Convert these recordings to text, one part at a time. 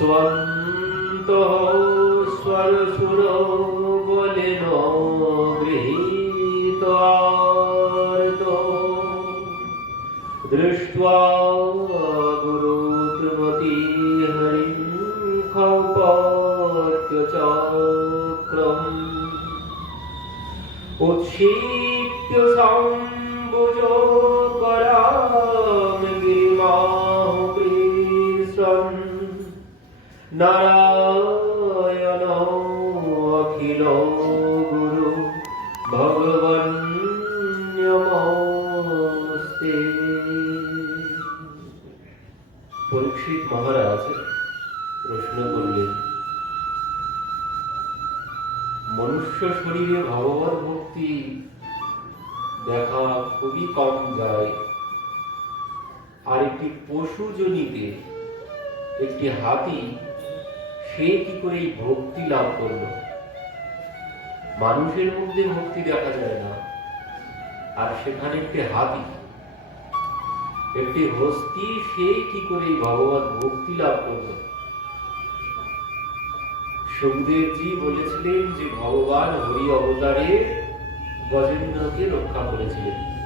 त्वन्त स्वरसुरो Baleno गृहीत्वार्तो दृष्ट्वा गुरुत्वती हरिं खौपात्यचक्रम् उत्क्षीप्य सम्बुजो নারায়ণ অখিল গুরু, ভগবন নমস্তে। পরীক্ষিত মহারাজ প্রশ্ন করলেন, মনুষ্য শরীরে ভগবত ভক্তি দেখা খুবই কম যায়। আর একটি পশু জনিতে একটি হাতি সে কি করে এই ভক্তি লাভ করল? মানুষের মধ্যে ভক্তি দেখা যায় না। আর সেখানে একটি হাতি। একটি হস্তি, সে কি করে এই ভগবত ভক্তি লাভ করল? সুখদেবজি বলেছিলেন যে, ভগবান হরি অবতারে গজেন্দ্রকে রক্ষা করেছিলেন।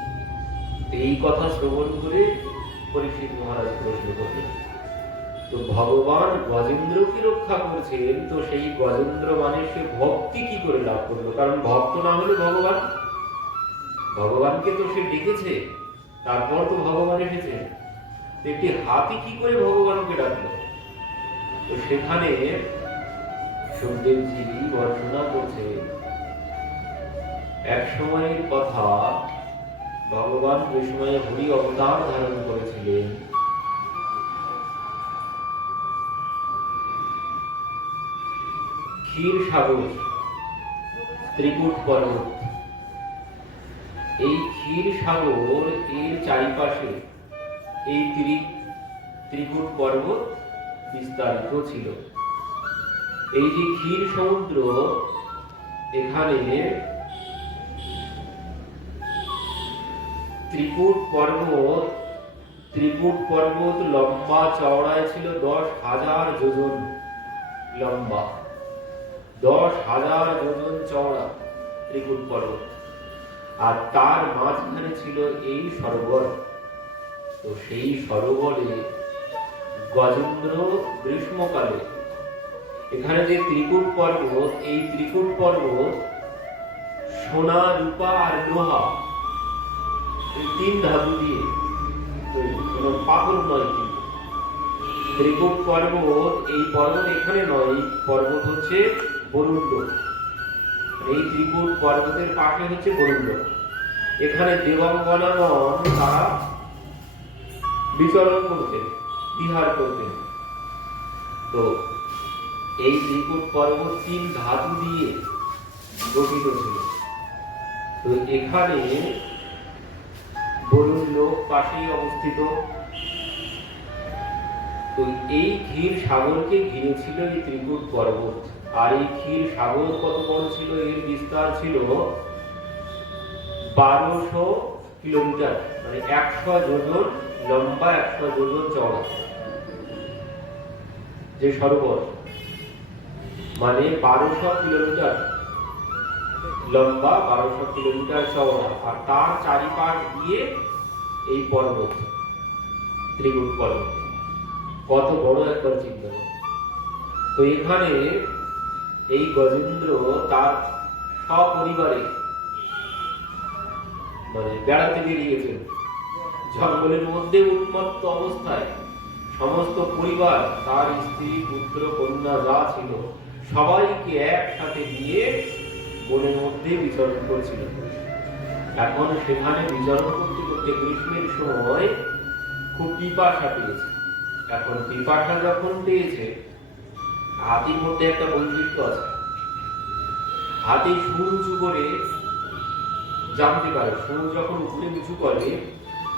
এই কথা শ্রবণ করে পরীক্ষিত মহারাজ প্রশ্ন করলেন। তো ভগবান গজেন্দ্রকে রক্ষা করেছেন? তো সেই গজেন্দ্র মানে সে ভক্তি কি করে লাভ করল? কারণ ভক্ত না হলে ভগবান? ভগবানকে তো সে ডেকেছে, তারপর তো ভগবান এসেছে। একটি হাতি কি করে ভগবানকে ডাকলো? তো সেখানে সুখদেবজি বর্ণনা করছে, এক সময়ের কথা ভগবান যে সময়ে হরি অবতার ধারণ করেছিলেন ক্ষীর সাগর, ত্রিকুট পর্বত। এই ক্ষীর সাগর এর চারিপাশে এই ত্রি, ত্রিকুট পর্বত বিস্তারিত ছিল। এই যে ক্ষীর সমুদ্র, এখানে ত্রিকুট পর্বত ত্রিকুট পর্বত লম্বা চওড়ায় ছিল দশ হাজার যোজন লম্বা। দশ হাজার যোজন চওড়া ত্রিকুট পর্বত। আর তার মাঝখানে ছিল এই সরোবর। তো সেই সরোবরে গজেন্দ্র গ্রীষ্মকালে এখানে যে ত্রিকুট পর্বত, এই ত্রিকুট পর্বত সোনা, রূপা আর লোহা এই তিন ধাতু দিয়ে কোনো পাথর নয় কিন্তু। ত্রিকুট পর্বত এই পর্বত এখানে নয়, পর্বত হচ্ছে বরুণ্ড। এই ত্রিকুট পর্বতের পাশে হচ্ছে বরুণ্ড। এখানে দেবাঙ্গনাগণ তারা বিচরণ করতেন, বিহার করতেন। তো এই ত্রিকুট পর্বত তিন ধাতু দিয়ে গঠিত ছিল। তো এখানে বরুণ লোক পাশেই অবস্থিত। তো এই ক্ষীর সাগরকে ঘিরেছিল এই ত্রিকুট পর্বত। আর এই ক্ষীর সাগর কত বড় ছিল? এর বিস্তার ছিল বারোশো কিলোমিটার মানে একশো যোজন লম্বা, একশো যোজন চওড়া। যে সরোবর মানে বারোশো কিলোমিটার লম্বা, বারোশো কিলোমিটার চওড়া। আর তার চারিপাশ দিয়ে এই পর্বত ত্রিকুট পর্বত। কত বড় একবার চিন্তা তো এখানে এই গজেন্দ্র তার সপরিবারে মানে বেড়াতে বেরিয়েছেন। জঙ্গলের মধ্যে উন্মত্ত অবস্থায় সমস্ত পরিবার, তার স্ত্রী, পুত্র, কন্যা যা ছিল, সবাইকে একসাথে নিয়ে বনের মধ্যে বিচরণ করেছিল। এখন সেখানে বিচরণ করতে করতে গ্রীষ্মের সময় খুব পিপাসা পেয়েছে। এখন পিপাসা যখন পেয়েছে হাতির মধ্যে একটা বৈশিষ্ট্য আছে। হাতি সুর উঁচু করে জানতে পারে সুর যখন উপরে উঁচু করে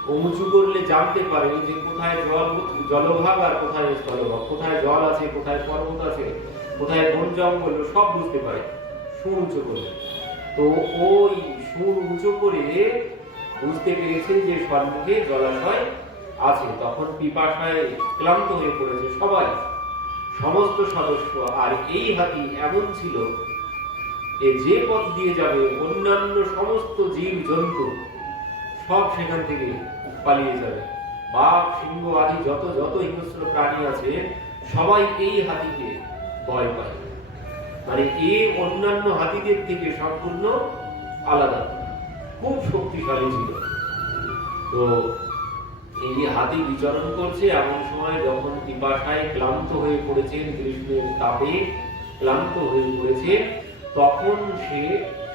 উঁচু করলে জানতে পারে যে কোথায় জল, জলভাগ আর কোথায় স্থলভাগ, কোথায় জল আছে, কোথায় পর্বত আছে, কোথায় বন জঙ্গল, সব বুঝতে পারে সুর উঁচু করে। তো ওই সুর উঁচু করে বুঝতে পেরেছে যে সম্মুখে জলাশয় আছে। তখন পিপাসায় ক্লান্ত হয়ে পড়েছে সবাই। সমস্ত সদস্য আর এই হাতি এমন ছিল যে পথ দিয়ে যাবে অন্যান্য সমস্ত জীব জন্তু সব সেখান থেকে পালিয়ে যাবে। বাঘ, সিংহ আদি যত যত হিংস্র প্রাণী আছে, সবাই এই হাতিকে ভয় পায়। মানে এ অন্যান্য হাতিদের থেকে সম্পূর্ণ আলাদা, খুব শক্তিশালী ছিল। তো এই হাতি বিচরণ করছে। এমন সময় যখন পিপাসায় ক্লান্ত হয়ে পড়েছেন গ্রীষ্মের তাপে ক্লান্ত হয়ে পড়েছে, তখন সে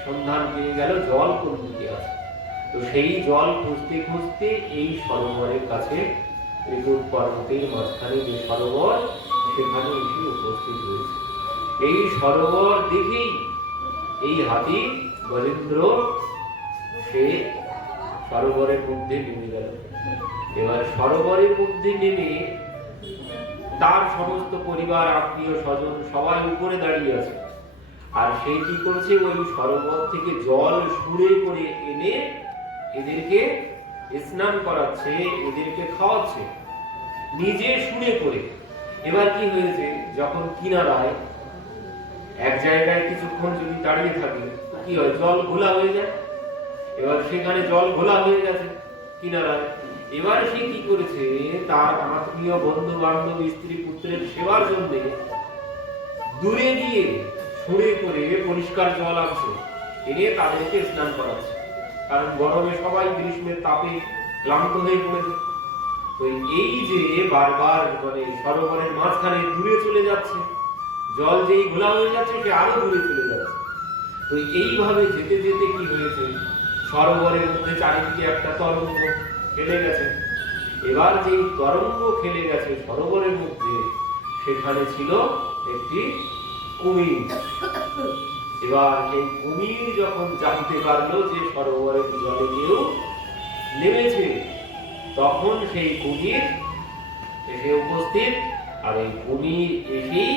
সন্ধান পেয়ে গেল, জল কোন দিকে আছে? তো সেই জল খুঁজতে খুঁজতে এই সরোবরের কাছে ত্রিকুট পর্বতের মাঝখানে যে সরোবর, সেখানে এসে উপস্থিত হয়েছে। এই সরোবর দেখেই এই হাতি, গজেন্দ্র, সে সরোবরের মধ্যে নেমে গেল। এবার সরোবরের মধ্যে নেমে তার সমস্ত পরিবার, আত্মীয়, স্বজন সবাই উপরে দাঁড়িয়ে আছে। আর সে কি করছে? ওই সরোবর থেকে জল সুরে করে এনে এদেরকে স্নান করাচ্ছে, এদেরকে খাওয়াচ্ছে, নিজে শুনে করে। এবার কি হয়েছে? যখন কিনারায় এক জায়গায় কিছুক্ষণ যদি দাঁড়িয়ে থাকে, কি হয়? জল ঘোলা হয়ে যায়। এবার সেখানে জল ঘোলা হয়ে গেছে কিনারায়। এবার সে কি করেছে? তার আত্মীয় বন্ধু বান্ধব স্ত্রী, পুত্রের সেবার জন্য দূরে গিয়ে ছুঁড়ে করে পরিষ্কার জল আনছে। এনে তাদেরকে স্নান করাচ্ছে। কারণ গরমে সবাই গ্রীষ্মের তাপে ক্লান্ত হয়ে পড়েছে। তো এই যে বারবার মানে সরোবরের মাঝখানে দূরে চলে যাচ্ছে, জল যেই ঘোলা হয়ে যাচ্ছে, সে আরও দূরে চলে যাচ্ছে। তো এইভাবে যেতে যেতে কি হয়েছে? সরোবরের মধ্যে চারিদিকে একটা তরঙ্গ। খেলে গেছে। এবার যেই তরঙ্গ খেলে গেছে সরোবরের মধ্যে, সেখানে ছিল একটি কুমির। এবার এই কুমির যখন জানতে পারল যে সরোবরের জলে কেউ নেমেছে, তখন সেই কুমির এসে উপস্থিত। আর এই কুমির এসেই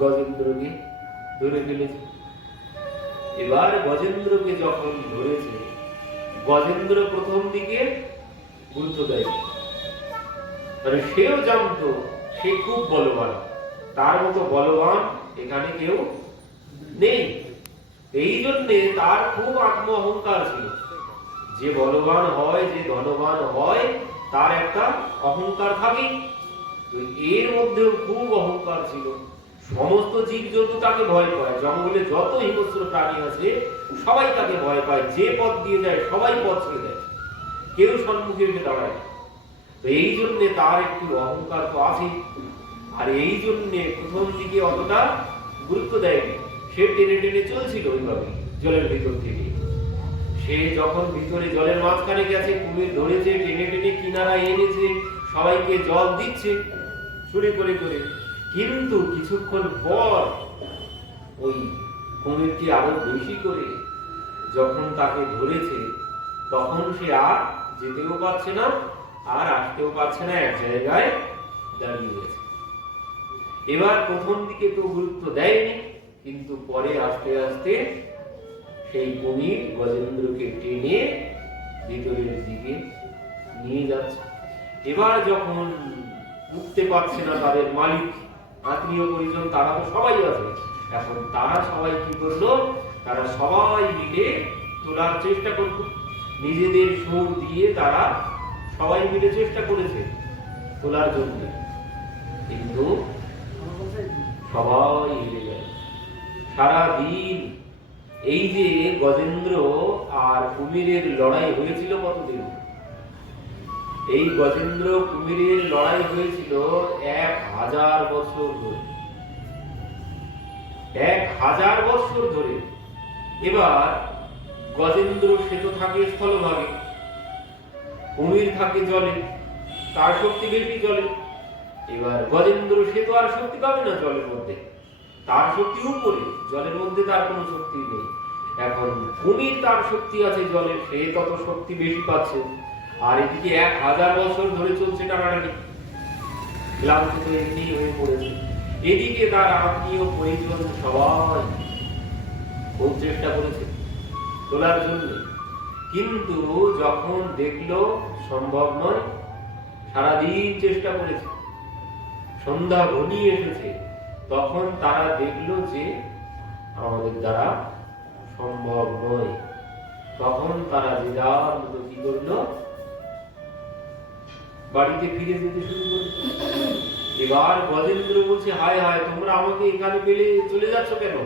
গজেন্দ্রকে ধরে ফেলেছে। এবার গজেন্দ্রকে যখন ধরেছে গজেন্দ্র প্রথম দিকে গুরুত্ব দেয়। মানে সেও জানতো, সে খুব বলবান। তার মতো বলবান এখানে কেউ নেই। এই জন্যে তার খুব আত্ম অহংকার ছিল। যে বলবান হয়, যে ধনবান হয়, তার একটা অহংকার থাকে এর মধ্যেও খুব অহংকার ছিল। সমস্ত জীব জন্তু তাকে ভয় পায়, জঙ্গলে যত হিংস্র প্রাণী আছে, সবাই তাকে ভয় পায়, যে পথ দিয়ে যায়, সবাই পথ ছেড়ে দেয়। কেউ সম্মুখে এসে দাঁড়ায় তো এই জন্যে তার একটু অহংকার তো আছে আর এই জন্যে প্রথম দিকে অতটা গুরুত্ব দেয়নি। সে টেনে টেনে চলছিল ওইভাবে, জলের ভিতর থেকে। সে যখন ভিতরে জলের মাঝখানে গেছে, কুমির ধরেছে, টেনে টেনে কিনারায় এনেছে, সবাইকে জল দিচ্ছে শুরু করে করে। কিন্তু কিছুক্ষণ পর ওই কুমিরটি আরও বেশি করে যখন তাকে ধরেছে, তখন সে আর যেতেও পারছে না, আর আসতেও পারছে না, এক জায়গায় দাঁড়িয়ে গেছে এবার প্রথম দিকে তো গুরুত্ব দেয়নি, কিন্তু পরে আস্তে আস্তে সেই কুমির গজেন্দ্রকে টেনে ভিতরের দিকে নিয়ে যাচ্ছে। এবার যখন উঠতে পারছে না তাদের মালিক আত্মীয় পরিজন, তারা তো সবাই আছে। এখন তারা সবাই কি করল? তারা সবাই মিলে তোলার চেষ্টা করল। নিজেদের সুর দিয়ে তারা সবাই মিলে চেষ্টা করেছে তোলার জন্য। কিন্তু সবাই হেরে গেল। সারাদিন এই যে গজেন্দ্র আর কুমিরের লড়াই হয়েছিল কতদিন? এই গজেন্দ্র কুমিরের লড়াই হয়েছিল এক হাজার বছর ধরে। এক হাজার বছর ধরে। এবার গজেন্দ্র সে তো থাকে স্থলভাগে, কুমির থাকে জলে, তার শক্তি বেশি জলে। এবার গজেন্দ্র সে তো আর শক্তি পাবে না জলের মধ্যে। তার শক্তি উপরে, জলের মধ্যে তার কোনো শক্তি নেই। এখন কুমির তার শক্তি আছে জলে, সে তত শক্তি বেশি পাচ্ছে। আর এদিকে এক হাজার বছর ধরে চলছে টানাটানি। ক্লান্ত তো এমনি হয়ে পড়েছে। এদিকে তার আত্মীয় পরিজন সবাই খুব চেষ্টা করেছে তোলার জন্য। কিন্তু যখন দেখল সম্ভব নয়, সারাদিন চেষ্টা করেছে। সন্ধ্যা ঘনিয়ে এসেছে। তখন তারা দেখল যে আমাদের দ্বারা সম্ভব নয়। তখন তারা যে যার মতো কি করল বাড়িতে ফিরে যেতে শুরু করল। এবার গজেন্দ্র বলছে, হায় হায়, তোমরা আমাকে এখানে ফেলে চলে যাচ্ছ কেন?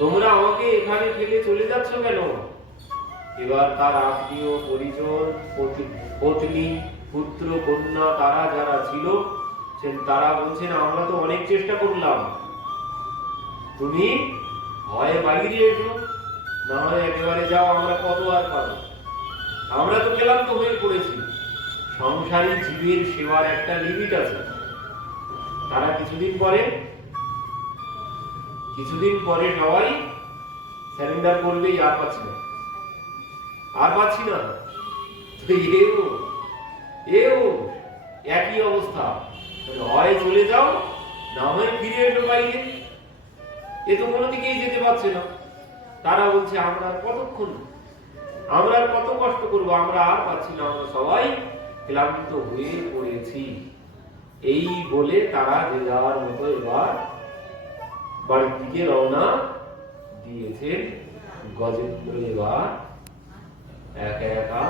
তোমরা আমাকে এখানে ফেলে চলে যাচ্ছ কেন? এবার তার আত্মীয়, পরিজন পত্নী, পুত্র, কন্যা, তারা যারা ছিল তারা বলছেন, আমরা তো অনেক চেষ্টা করলাম। তুমি হয় বাইরে এসো, না হয় একেবারে যাও, আমরা কত আর পাবো? আমরা তো ক্লান্ত হয়ে পড়েছি। সংসারী জীবের সেবার একটা লিমিট আছে। তারা কিছুদিন পরে কিছুদিন পরে সবাই স্যারেন্ডার করবেই আর পাচ্ছি না। আর পাচ্ছি না। এও এও একই অবস্থা। হয় চলে যাও না হয় ফিরে এসো বাইরে। এ তো কোনো দিকেই যেতে পারছে না। তারা বলছে, আমরা কতক্ষণ? আমরা কত কষ্ট করব? আমরা আর পাচ্ছি না। আমরা সবাই ক্লান্ত হয়ে পড়েছি। এই বলে তারা যে যাওয়ার মতো এবার বাড়ির দিকে রওনা দিয়েছেন গজেন্দ্র এবার একা একা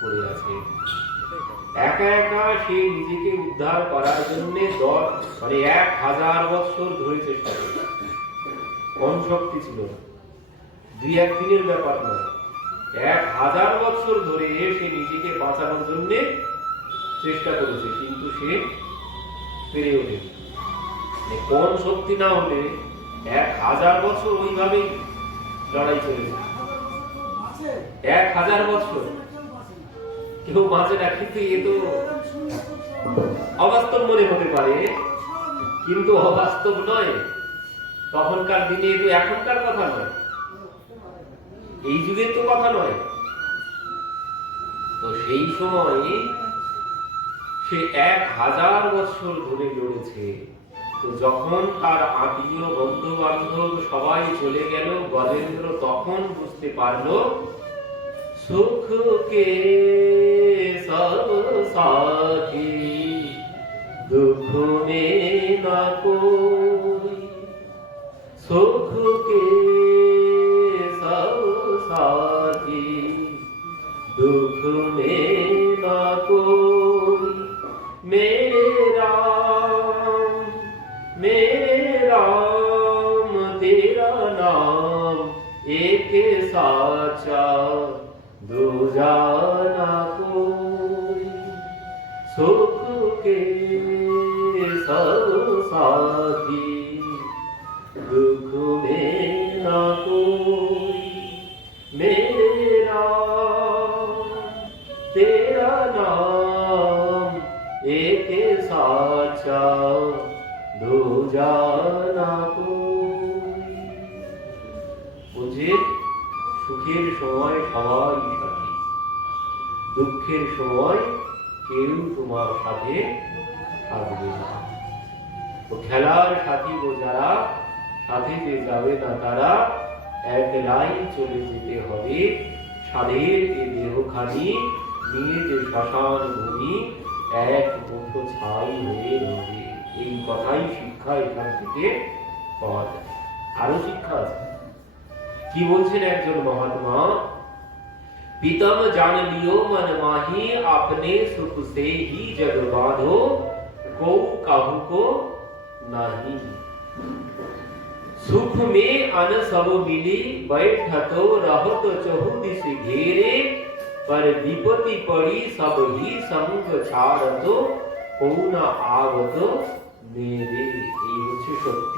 পড়ে আছে। একা একা সে নিজেকে উদ্ধার করার জন্য দশ মানে এক হাজার বছর ধরে চেষ্টা করে কম শক্তি ছিল। দুই এক দিনের ব্যাপার নয়। এক হাজার বছর ধরে সে নিজেকে বাঁচানোর জন্য চেষ্টা করেছে, কিন্তু সে পেরে মানে কম শক্তি না হলে এক হাজার বছর ওইভাবেই লড়াই চলেছে। এক হাজার বছর। কেউ বাঁচে না, কিন্তু এ তো অবাস্তব মনে হতে পারে। কিন্তু অবাস্তব নয়। তখনকার দিনে এ তো এখনকার কথা নয়। এই যুগের তো কথা নয়। তো সেই সময় সে এক হাজার বছর ধরে লড়েছে। তো যখন তার আত্মীয় বন্ধু বান্ধব সবাই চলে গেল, গজেন্দ্র তখন বুঝতে পারল সুখ কে সব সাথী দুঃখ না কোই। সুখ কে সব থাকি দুঃখ মে না কোই মেরে রাম মেরে রাম তেরা নাম একে সাচা দুজা জানাত। যে সুখের সময় সবাই সাথে দুঃখের সময় কেউ তোমার সাথে থাকবে না। খেলার সাথী ও যারা সাথে যে যাবে না তারা চলে যেতে হবে। এ দেহখানি নিয়ে যে শ্মশান ভূমি এক মুঠো ছাই হয়ে এই কথাই শিক্ষা এখান থেকে পাওয়া যায়। আরো শিক্ষা আছে। কি বলছেন একজন মহাত্মা? पितम जान लियो मन माही अपने सुख से ही जग बांधो को काहू को नाही सुख में अन सब मिली बैठतो रहत चहु दिस घेरे पर विपति पड़ी सब ही समुख छाड़तो को न आवतो মেরে, এই হচ্ছে সত্য।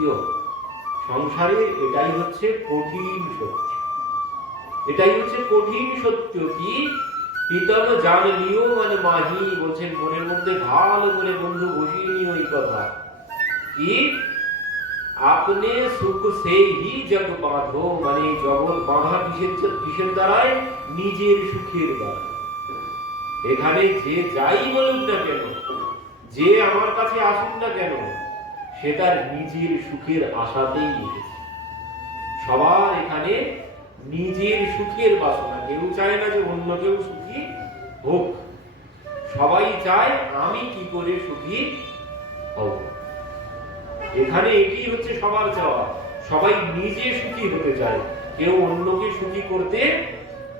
সংসারের এটাই হচ্ছে কঠিন সত্য। এটাই হচ্ছে কঠিন সত্য কি? পিতল জান নিও মানে মাহি, বলছেন মনের মধ্যে ভালো করে বন্ধু বসিয়ে নিও এই কথা। কি? আপনি সুখ সেই হি জগ বাঁধো মানে জগৎ বাঁধা কিসের কিসের দ্বারায়? নিজের সুখের দ্বারা এখানে যে যাই বলুন না কেন যে আমার কাছে আসুক না কেন, সে তার নিজের সুখের আশাতেই এসেছে। সবার এখানে নিজের সুখের বাসনা, কেউ চায় না যে অন্য কেউ সুখী হোক। সবাই চায় আমি কি করে সুখী হও এখানে এটি হচ্ছে সবার চাওয়া। সবাই নিজে সুখী হতে চায়। কেউ অন্যকে সুখী করতে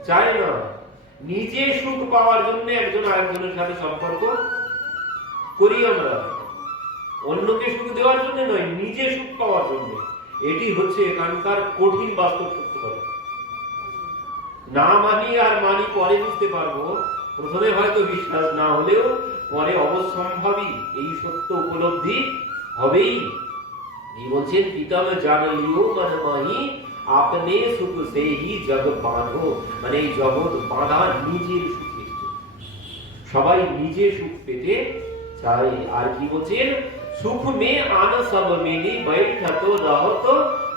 চায় না। নিজে সুখ পাওয়ার জন্য একজন আরেকজনের সাথে সম্পর্ক করি আমরা অন্যকে সুখ দেওয়ার জন্য নয়, নিজে সুখ পাওয়ার জন্য। এটি হচ্ছে এখানকার কঠিন বাস্তব সত্য কথা না মানি আর মানি পরে বুঝতে পারব। প্রথমে হয়তো বিশ্বাস, না হলেও পরে অবশ্যম্ভাবী এই সত্য উপলব্ধি হবেই। এই বলছেন পিতাম জানলিও মানে মাহি আপনি সুখ সে হি জগ বাঁধো। মানে এই জগৎ বাঁধা নিজের সুখের। সবাই নিজে সুখ পেতে তাই আর কি বলছেন? সুখ মে আন সব মিলি বৈঠত রহত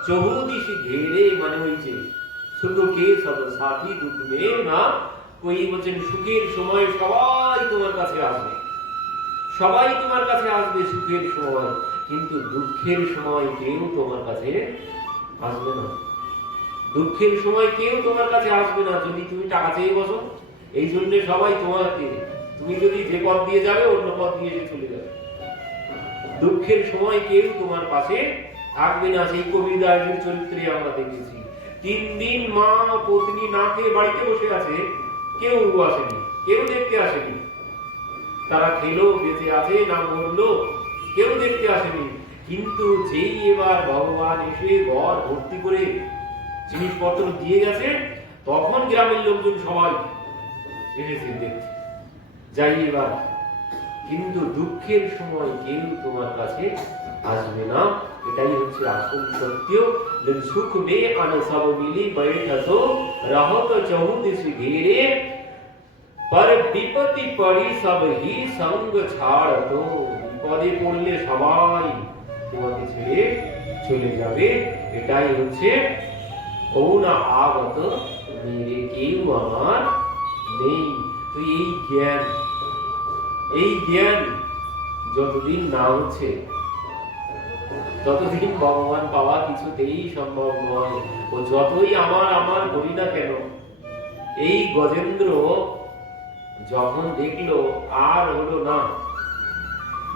চহুদিশি ঘেরে মানে হয়েছে সুখকে সব সাথী দুঃখ মে না কই বলছেন, সুখের সময় সবাই তোমার কাছে আসবে। সবাই তোমার কাছে আসবে সুখের সময়, কিন্তু দুঃখের সময় কেউ তোমার কাছে আসবে না। দুঃখের সময় কেউ তোমার কাছে আসবে না, যদি তুমি টাকা চেয়ে বসো। এই জন্য সবাই তোমাকে তুমি যদি যে পথ দিয়ে যাবে, অন্য পথ দিয়ে সে চলে যাবে। দুঃখের সময় কেউ তোমার পাশে থাকবে না। সেই কবিদাসের চরিত্রে আমরা দেখেছি। তিন দিন মা পত্নী না খেয়ে বাড়িতে বসে আছে, কেউ আসেনি, কেউ দেখতে আসেনি। তারা খেলো, বেঁচে আছে, না মরলো, কেউ দেখতে আসেনি। কিন্তু যেই এবার ভগবান এসে ঘর ভর্তি করে জিনিসপত্র দিয়ে গেছে, তখন গ্রামের লোকজন সবাই এসেছে দেখতে। জানিবা কিন্তু দুঃখের সময় কেউ তোমার কাছে আসবে না এটাই হচ্ছে আসল সত্য যদি সুখ বে আনে সব মিলি বৈঠো রহ তো চৌদিশ ঘেরে পর বিপত্তি পড়ি সব হি সঙ্গ ছাড় তো বিপদে পড়লে সবাই তোমাকে ছেড়ে চলে যাবে এটাই হচ্ছে না আগত মেরে কেউ আমার নেই তো এই জ্ঞান এই জ্ঞান যতদিন না হচ্ছে, ততদিন ভগবান পাওয়া কিছুতেই সম্ভব নয়। ও যতই আমার আমার করি না কেন, এই গজেন্দ্র যখন দেখল, আর হলো না।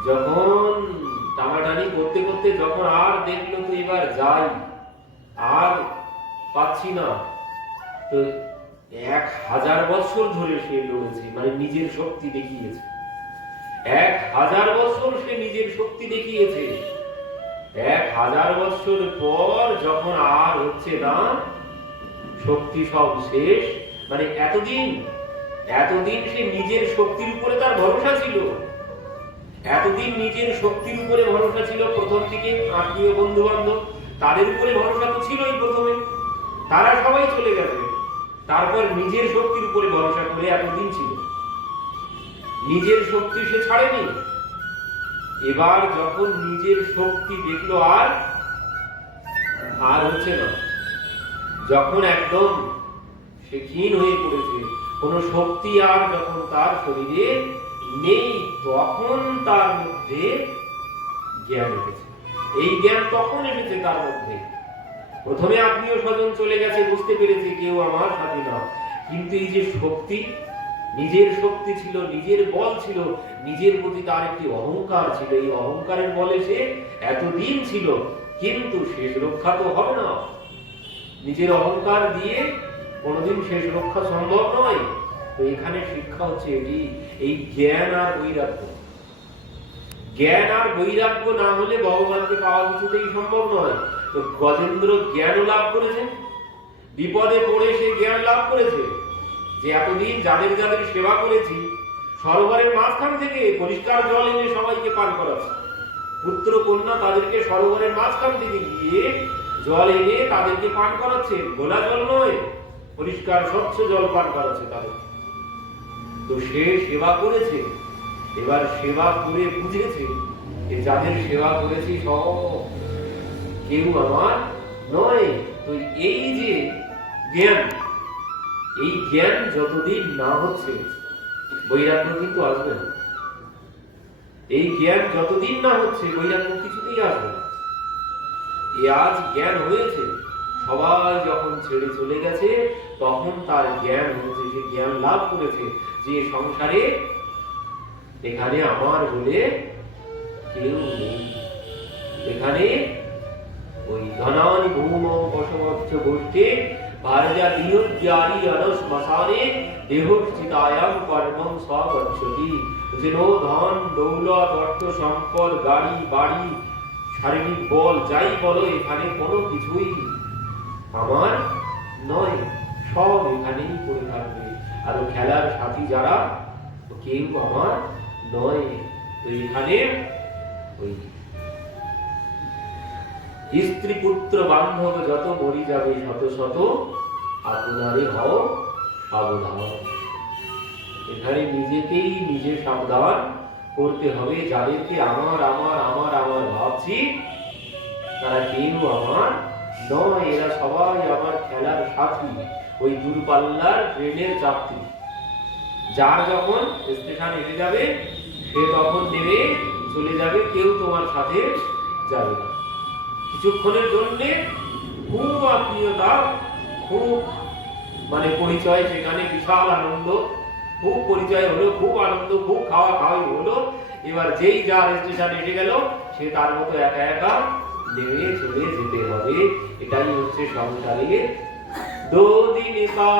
যখন টানাটানি করতে করতে যখন আর দেখল তো এবার যাই, আর পাচ্ছি না, তো এক হাজার বছর ধরে সে লড়েছে মানে নিজের শক্তি দেখিয়েছে। এক হাজার বছর সে নিজের শক্তি দেখিয়েছে। এক হাজার বছর পর যখন আর হচ্ছে না, শক্তি সব শেষ। মানে এতদিন এতদিন সে নিজের শক্তির উপরে তার ভরসা ছিল। এতদিন নিজের শক্তির উপরে ভরসা ছিল প্রথম থেকে আত্মীয় বন্ধু বান্ধব তাদের উপরে ভরসা তো ছিলই প্রথমে। তারা সবাই চলে গেছে। তারপর নিজের শক্তির উপরে ভরসা করে এতদিন ছিল। নিজের শক্তি সে ছাড়েনি। এবার যখন নিজের শক্তি দেখল আর আর হচ্ছে না। যখন একদম সে ক্ষীণ হয়ে পড়েছে, কোন শক্তি আর যখন তার শরীরে নেই, তখন তার মধ্যে জ্ঞান এসেছে। এই জ্ঞান তখন এসেছে তার মধ্যে। প্রথমে আত্মীয় স্বজন চলে গেছে, বুঝতে পেরেছে কেউ আমার সাথে না। কিন্তু এই যে শক্তি নিজের শক্তি ছিল, নিজের বল ছিল, নিজের প্রতি তার একটি অহংকার ছিল। এই অহংকারের বলে সে এতদিন ছিল, কিন্তু শেষ রক্ষা তো হবে না। নিজের অহংকার দিয়ে কোনোদিন শেষ রক্ষা সম্ভব নয়। তো এখানে শিক্ষা হচ্ছে এটি, এই জ্ঞান আর বৈরাগ্য। জ্ঞান আর বৈরাগ্য না হলে ভগবানকে পাওয়া কিছুতেই সম্ভব নয়। তো গজেন্দ্র জ্ঞান লাভ করেছেন বিপদে পড়ে সে জ্ঞান লাভ করেছে। যে এতদিন যাদের যাদের সেবা করেছি, সরোবরের মাঝখান থেকে পরিষ্কার জল এনে সবাইকে পান করাচ্ছে। পুত্র কন্যা তাদেরকে সরোবরের মাঝখান থেকে গিয়ে জল এনে তাদেরকে পান করাচ্ছে গোলা জল নয়, পরিষ্কার স্বচ্ছ জল পান করাচ্ছে তাদের। তো সে সেবা করেছে, এবার সেবা করে বুঝেছে যে যাদের সেবা করেছি সব কেউ আমার নয়। তো এই যে জ্ঞান এই জ্ঞান যতদিন না হচ্ছে, বৈরাগ্য কিন্তু আসবে না। এই জ্ঞান যতদিন না হচ্ছে, বৈরাগ্য কিছুতেই আসবে না। এ আজ জ্ঞান হয়েছে, সবাই যখন ছেড়ে চলে গেছে, তখন তার জ্ঞান হয়েছে, সে জ্ঞান লাভ করেছে, যে সংসারে এখানে আমার বলে কেউ নেই। এখানে ওই ধনানি ভৌম বসবচ্চ গোষ্ঠী ভারজা দিহুজ্জারি অনশ্মশানে দেহস্থিতায়াম কর্মং স্বগচ্ছতি যেন ধন দৌলত অর্থ সম্পদ গাড়ি বাড়ি শারীরিক বল যাই বলো এখানে কোনো কিছুই আমার নয়। সব এখানেই পড়ে থাকবে। আর খেলার সাথী যারা, কেউ আমার নয়। তো এখানে ওই স্ত্রী পুত্র বান্ধব যত মরি যাবে, শত শত আপনারে হও এখানে নিজেকেই নিজে সাবধান করতে হবে। যাদেরকে আমার আমার আমার আমার ভাবছি, তারা কেউ আমার নয়? এরা সবাই আমার খেলার সাথী, ওই দূরপাল্লার ট্রেনের যাত্রী। যার যখন স্টেশন এসে যাবে, সে তখন নেমে চলে যাবে, কেউ তোমার সাথে যাবে না। কিছুক্ষণের জন্য খুব আত্মীয়তা খুব মানে পরিচয়, সেখানে বিশাল আনন্দ, খুব পরিচয় হলো, খুব আনন্দ, খুব খাওয়া খাওয়াই হলো। এবার যেই যার স্টেশন এসে গেল, সে তার মতো একা একা নেমে চলে যেতে হবে। এটাই হচ্ছে সংসারে দো দিন কা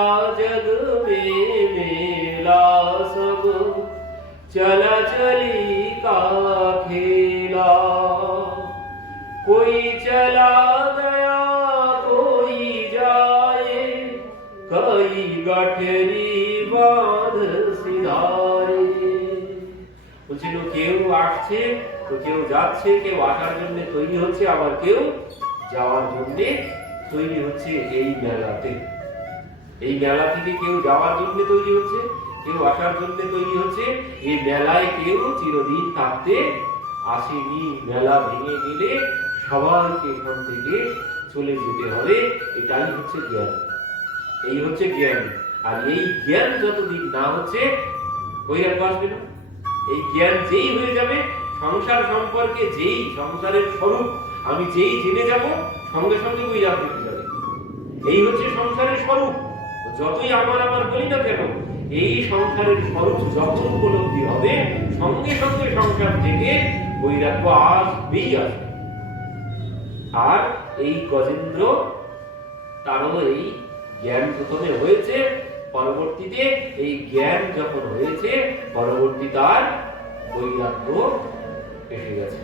মেলা সব। চলা চলি কা খেলা। कोई चला गया कोई जाए कई गठरी बांध सिधाए বলছিল কেউ আসছে তো কেউ যাচ্ছে কেউ আসার জন্য তৈরি হচ্ছে আবার কেউ যাওয়ার জন্য তৈরি হচ্ছে এই মেলাতে এই মেলা থেকে কেউ যাওয়ার জন্য তৈরি হচ্ছে কেউ আসার জন্য তৈরি হচ্ছে এই মেলায় কেউ চিরদিন থাকতে আসেনি মেলা ভেঙে গেলে সবাইকে এখান থেকে চলে যেতে হবে, এটাই হচ্ছে জ্ঞান। এই হচ্ছে জ্ঞান। আর এই জ্ঞান যতদিন না হচ্ছে বৈরাগ্য আসবে না? এই জ্ঞান যেই হয়ে যাবে, সংসার সম্পর্কে যেই সংসারের স্বরূপ, আমি যেই জেনে যাব, সঙ্গে সঙ্গে বৈরাগ্য হয়ে যাবে? এই হচ্ছে সংসারের স্বরূপ। যতই আমার আমার বলি না কেন, এই সংসারের স্বরূপ যখন উপলব্ধি হবে, সঙ্গে সঙ্গে সংসার থেকে বৈরাগ্য আসবেই আসবে। আর এই গজেন্দ্র তারও এই জ্ঞান প্রথমে হয়েছে। পরবর্তীতে এই জ্ঞান যখন হয়েছে, পরবর্তী তার বৈরাগ্য এসে গেছে।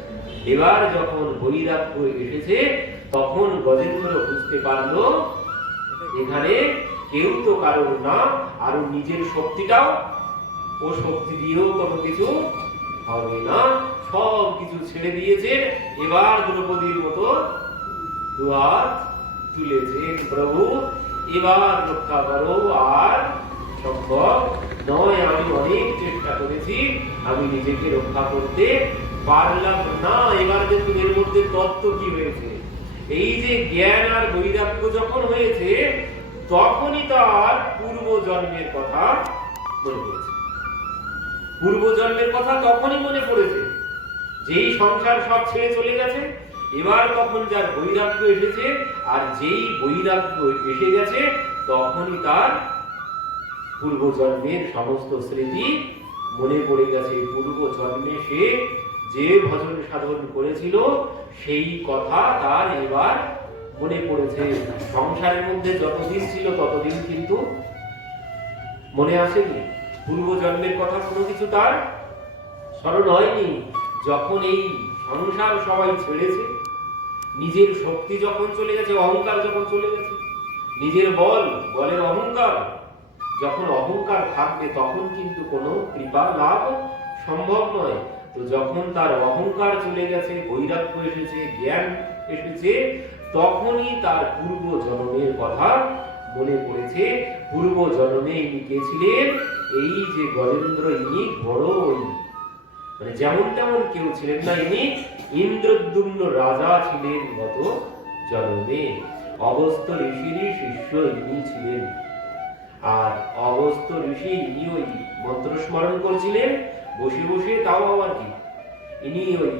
এবার যখন বৈরাগ্য এসেছে, তখন গজেন্দ্র বুঝতে পারল, এখানে কেউ তো কারোর না আর নিজের শক্তিটাও, ও শক্তি দিয়েও কোনো কিছু হবে না। সব কিছু ছেড়ে দিয়েছে এবার দ্রৌপদীর মতো দুয়ার তুলেছেন প্রভু। এবার রক্ষা করো আর সম্ভব নয়, আমি অনেক চেষ্টা করেছি, আমি নিজেকে রক্ষা করতে পারলাম না। এবার কিন্তু এর মধ্যে তত্ত্ব কি হয়েছে? এই যে জ্ঞান আর বৈরাগ্য যখন হয়েছে, তখনই তার পূর্ব জন্মের কথা মনে পড়েছে। পূর্ব জন্মের কথা তখনই মনে পড়েছে সংসার সব ছেড়ে চলে গেছে। এবার তখন যার বৈরাগ্য এসেছে, আর যেই বৈরাগ্য এসে গেছে, তখনই তার পূর্ব জন্মের সমস্ত স্মৃতি মনে পড়ে গেছে। পূর্ব জন্মে সে যে ভজন সাধন করেছিল, সেই কথা তার এবার মনে পড়েছে। সংসারের মধ্যে যতদিন ছিল ততদিন কিন্তু মনে আসেনি। পূর্ব জন্মের কথা কোনো কিছু তার স্মরণ হয়নি। যখন এই সংসার সবাই ছেড়েছে, নিজের শক্তি যখন চলে গেছে, অহংকার যখন চলে গেছে, নিজের বল, বলের অহংকার, যখন অহংকার থাকবে তখন কিন্তু কোনো কৃপা লাভ সম্ভব নয়। তো যখন তার অহংকার চলে গেছে, বৈরাগ্য এসেছে, জ্ঞান এসেছে, তখনই তার পূর্ব জন্মের কথা মনে পড়েছে। পূর্ব জন্মে ইনি কে ছিলেন? এই যে গজেন্দ্র, ইনি বড়ই মানে যেমন তেমন কেউ ছিলেন না ইনি। ইন্দ্রদ্যুম্ন রাজা ছিলেন গত জন্মে। অগস্ত ঋষিরই শিষ্য ইনি ছিলেন। আর অবস্থ ঋষি ইনি ওই মন্ত্র স্মরণ করছিলেন, বসে বসে তাও আবার কি? ইনি ওই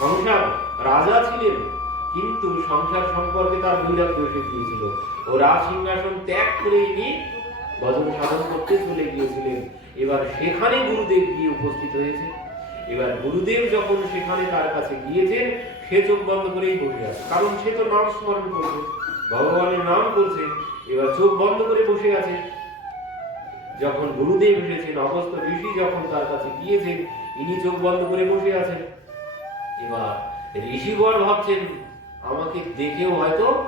সংসার, রাজা ছিলেন, কিন্তু সংসার সম্পর্কে তার বৈরাগ্য এসে গিয়েছিল। ও রাজ সিংহাসন ত্যাগ করে ইনি ভজন সাধন করতে চলে গিয়েছিলেন। এবার সেখানে গুরুদেব গিয়ে উপস্থিত হয়েছে। এবার গুরুদেব যখন সেখানে তার কাছে গিয়েছেন, সে চোখ বন্ধ করেই বসে আছে। কারণ সে তো নাম স্মরণ করছে। ভগবানের নাম করছে এবার চোখ বন্ধ করে বসে আছে। যখন গুরুদেব এসেছেন, অগস্ত ঋষি যখন তার কাছে গিয়েছেন, ইনি চোখ বন্ধ করে বসে আছেন। এবার ঋষিবর ভাবছেন, আমাকে দেখেও হয়তো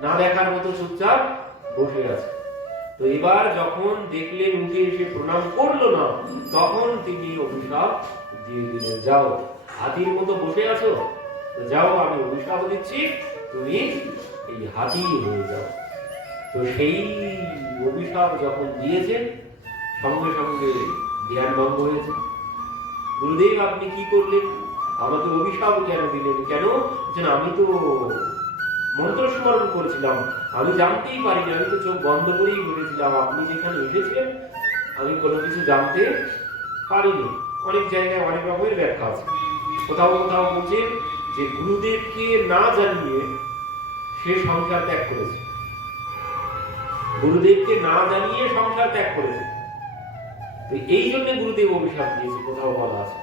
না দেখার মতো চুপচাপ বসে আছে। তো এবার যখন দেখলেন উঠে এসে প্রণাম করল না, তখন তিনি অভিশাপ দিয়ে দিলেন, যাও, হাতির মতো বসে আছো? তো যাও, আমি অভিশাপ দিচ্ছি, তুমি এই হাতি হয়ে যাও। তো সেই অভিশাপ যখন দিয়েছেন, সঙ্গে সঙ্গে ধ্যান ভঙ্গ হয়েছে। গুরুদেব, আপনি কি করলেন? আমাকে অভিশাপ কেন দিলেন, কেন? যে আমি তো মন্ত্র স্মরণ করেছিলাম। আমি জানতেই পারিনি, আমি তো চোখ বন্ধ করেই বলেছিলাম, আপনি যেখানে এসেছেন আমি কোনো কিছু জানতে পারিনি। অনেক জায়গায় অনেক রকমের ব্যাখ্যা আছে। কোথাও কোথাও বলছে যে গুরুদেবকে না জানিয়ে সে সংসার ত্যাগ করেছে। গুরুদেবকে না জানিয়ে সংসার ত্যাগ করেছে। তো এই জন্য গুরুদেব অভিশাপ দিয়েছে, কোথাও বলা আছে।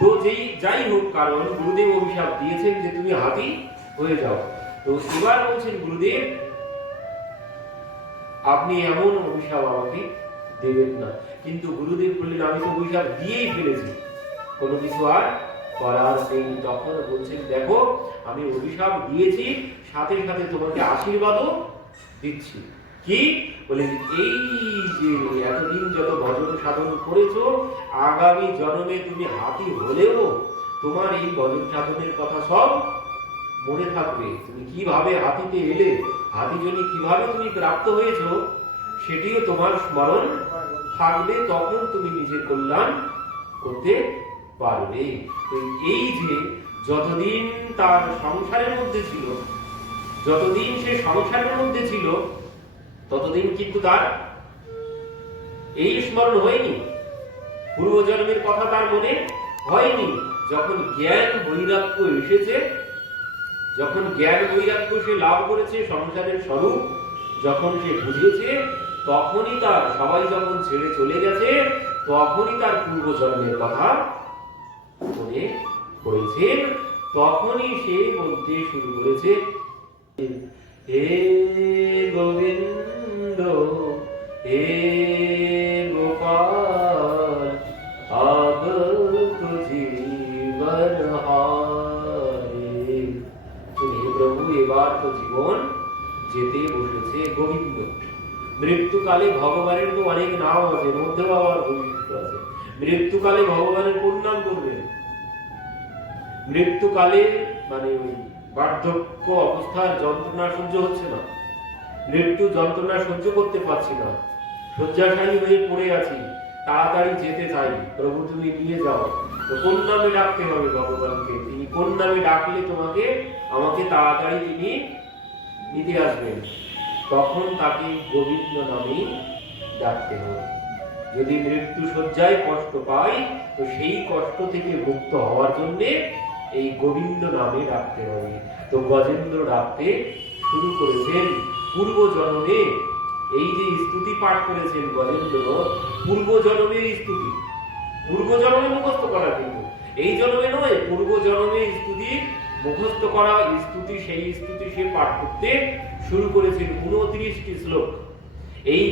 তো যেই যাই হোক, কারণ গুরুদেব অভিশাপ দিয়েছেন যে তুমি হাতি হয়ে যাও। তো এবার বলছেন গুরুদেব, আপনি এমন অভিশাপ আমাকে দেবেন না। কিন্তু গুরুদেব বললেন, আমি তো অভিশাপ দিয়েই ফেলেছি। কোনো কিছু আর করার নেই। তখন বলছেন, দেখো, আমি অভিশাপ দিয়েছি, সাথে সাথে তোমাকে আশীর্বাদও দিচ্ছি। কি? বলে এই যে এতদিন যত ভজন সাধন করেছ, আগামী জন্মে তুমি হাতি হলেও তোমার এই ভজন সাধনের কথা সব মনে থাকবে, তুমি কীভাবে হাতিতে এলে? হাতি জন্য কীভাবে তুমি প্রাপ্ত হয়েছো? সেটিও তোমার স্মরণ থাকবে, তখন তুমি নিজের কল্যাণ করতে পারবে। এই যে যতদিন তার সংসারের মধ্যে ছিল, যতদিন সে সংসারের মধ্যে ছিল, ততদিন কিন্তু তার এই স্মরণ হয়নি। পূর্বজন্মের কথা তার মনে হয়নি। যখন জ্ঞান বৈরাগ্য এসেছে যখন জ্ঞান বৈরাগ্য সে লাভ করেছে, সংসারের স্বরূপ যখন সে বুঝেছে, তখনই তার সবাই যখন ছেড়ে চলে গেছে, তখনই তার পূর্বজন্মের কথা মনে পড়েছেন তখনই সে বলতে শুরু করেছে, হে গোবিন্দ, হে গোপাল জীবন যেতে বসেছে গোবিন্দ মৃত্যুকালে ভগবানের তো অনেক নাম আছে মধ্যেও আবার বৈশিষ্ট্য আছে। মৃত্যুকালে ভগবানের কোন নাম করবেন মৃত্যুকালে মানে ওই বার্ধক্য অবস্থার যন্ত্রণা সহ্য হচ্ছে না। মৃত্যু যন্ত্রণা সহ্য করতে পারছি না। শয্যাশায়ী হয়ে পড়ে আছি, তাড়াতাড়ি যেতে চাই। প্রভু তুমি নিয়ে যাও। কোন নামে ডাকতে হবে ভগবানকে। তিনি কোন নামে ডাকলে তোমাকে, আমাকে তাড়াতাড়ি তিনি নিতে আসবেন। তখন তাকে গোবিন্দ নামেই ডাকতে হবে। যদি মৃত্যু শয্যায় কষ্ট পাই, তো সেই কষ্ট থেকে মুক্ত হওয়ার জন্য এই গোবিন্দ নামে ডাকতে হবে। তো গজেন্দ্র ডাকতে শুরু করেছেন পূর্ব জন্মে এই যে স্তুতি পাঠ করেছেন গজেন্দ্র পূর্ব জন্মের স্তুতি। পূর্ব জন্মে মুখস্থ করা কিন্তু। এই জন্মে নয় পূর্ব জন্মে স্তুতি মুখস্থ করা স্তুতি, সেই স্তুতি সে পাঠ করতে শুরু করেছেন উনত্রিশটি শ্লোক। এই